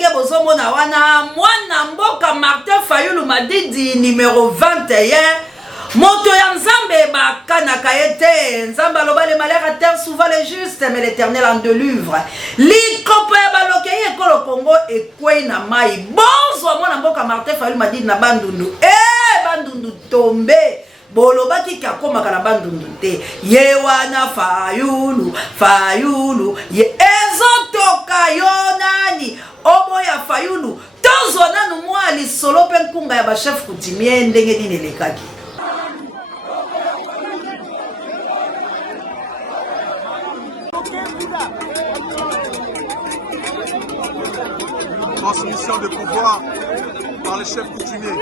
ndenge bozomona wana mwana mboka Martin Fayulu Madidi numéro 21 moto ya nzambe bakanaka ete nzambe aloba le malheur à terre souvent les justes mais l'éternel en délivre likopo ya baloke ye ekolo Congo ekwei na mai bonzwa mwana mboka Martin Fayulu Madidi na bandundu bandundu tombe bolobaki kakomaka na bandundu te ye wana Fayulu ye ezotoka yo nani oboya Fayulu tozwa nanu mwa lisolo mpe nkunga ya bachef coutumier ndenge nini elekaki. Transmission de pouvoir par les chefs coutumiers.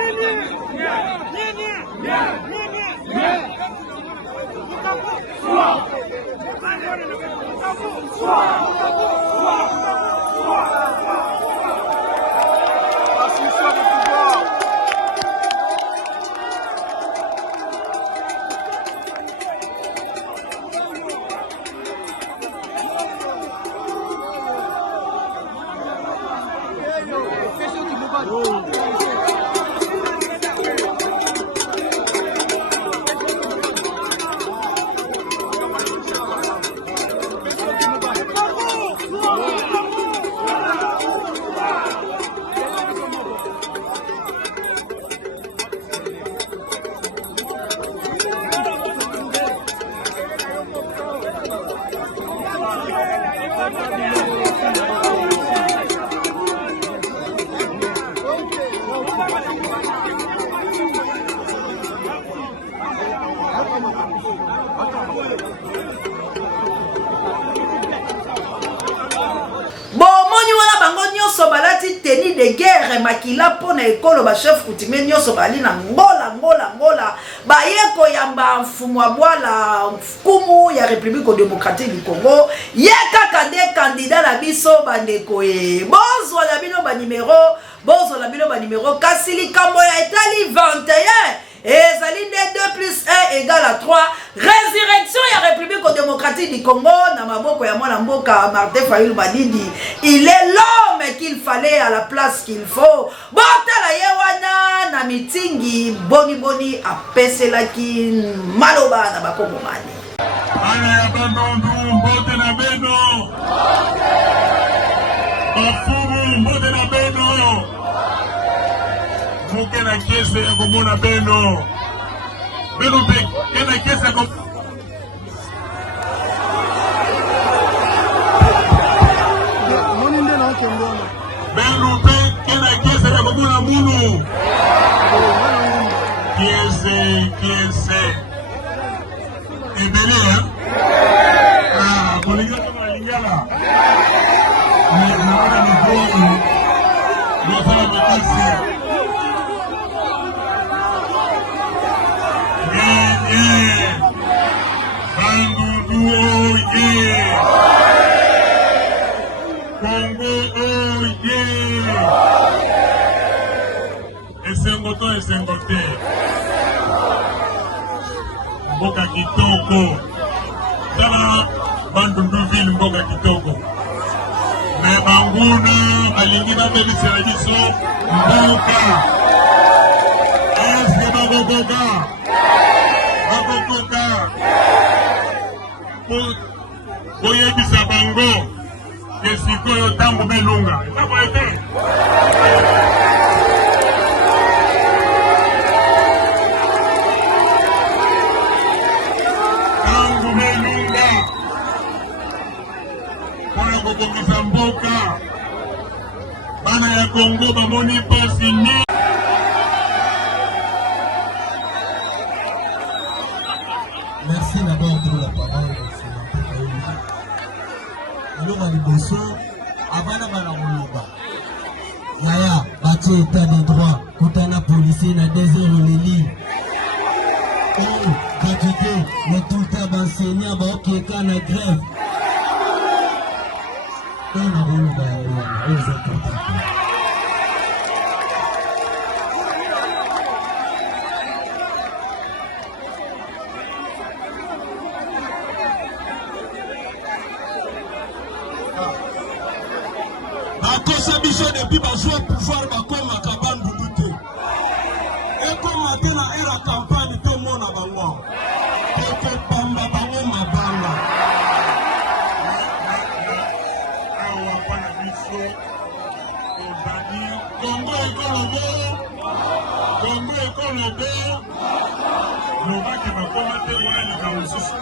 Tenue de guerre makila pona ekolo ba chef coutumier nyoso bali na ngola bayeko yamba mfumu abwala kumu ya République démocratique du Congo yeka kande candidat la biso bandeko bozwa la bino ba numéro kasi likambo ya etali 21 ezali nde 2 plus 1 égale à 3 résurrection ya République démocratique du Congo na maboko ya mwana mboka Martin Fayulu Madidi. Il est l'homme qu'il fallait à la place qu'il faut. Botala ye wana na mitingi boni apeselaki maloba na bakongomani. Ana ya bandondu mbote na beno. Bafumu mbote na beno. Muke na kese ya komona beno. Beno pe kena kese ya komona. Beno pe kena kese ya komona munu. Kiese. Ebele ya? Kolingala kama lingala. Naona ni bonu. Nafala matisi. Bandundu oye, Congo oye, esengote, mboka kitoko, tala Bandundu ville mboka kitoko, me banguna alingi babebisela biso mboka, eske bakokoka. Boyebisa bango esikoyo tango belunga etaboete tango belunga mpona kobongisa mboka bana ya Congo bamoni pasi ni. Merci d'abord de la parole. Alors à l'Ibosso, avant la Malangoloba, Yaya, bâti état de droit, Koutana policier, na désert le lit. Oh, gratuité, mais tout le temps enseignant, ok, quand la grève. Et la Malangoloba, les autres. bakosa biso depuis bazwa pouvoir bakoma kabandu dute ekoma te na era campagne tomona bango tokopamba bango mabanga awa bana biso ozali Congo ekolobo lobaki bakoma te oya likambo mosusu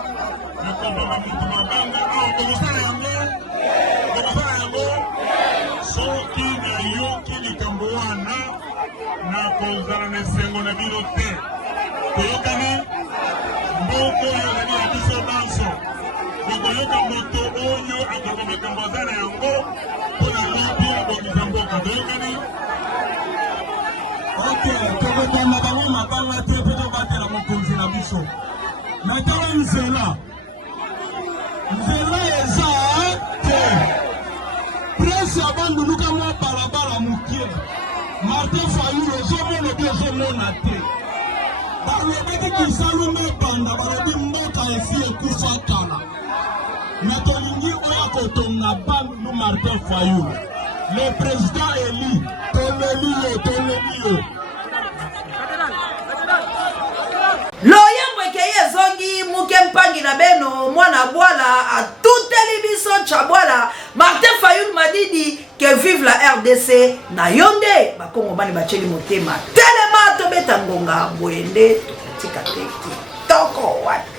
ekobama mutu mabanga awa bokosala yango soki nayoki likambo wana nakozala na esengo na bino te toyokani mboka oyo ezali ya biso banso okoyoka moto oyo akoba makambo aza na yango mpona lobi abongisa mboka toyokani tokotamba bango mabanga te mpe tobatela mokonzi na biso natala nzela eza te presi abanduluka mwa balabala mokie Martin Fayulu ozomona bi ozomona te balobaki kisalume banda balobi mboka esi ekufa kala na tolingi oyo akotonga bandulu Martin Fayulu le président eli toneli yo loyembo ekei ezongi muke mpangi na beno mwana bwala atuteli biso chabwala Martin Fayulu Madidi que vive la RDC na yonde bakongo bani bacheli motema telema tobeta ngonga boyende tokatika teki toko wapi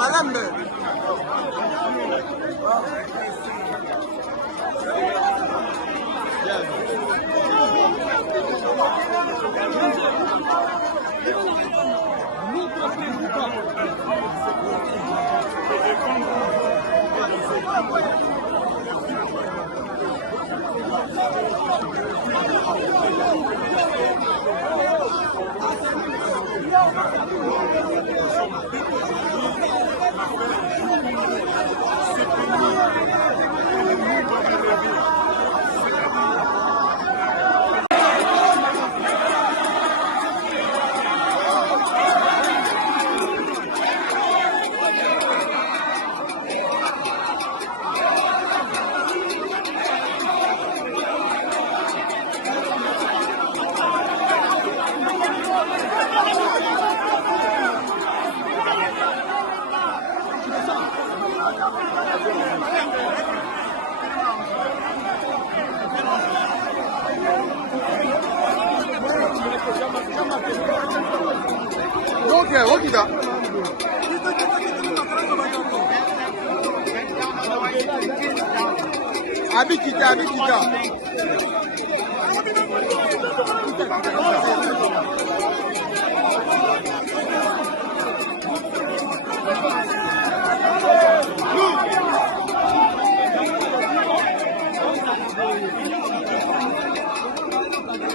Malembe. Yes. Okay, okida. Abikita.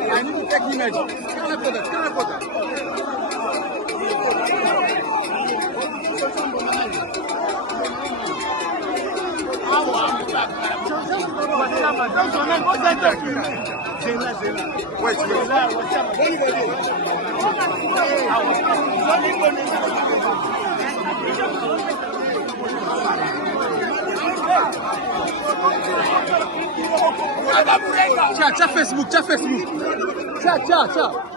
I need to take image. Can I put that? Wait. Tchau, Facebook. Tchau.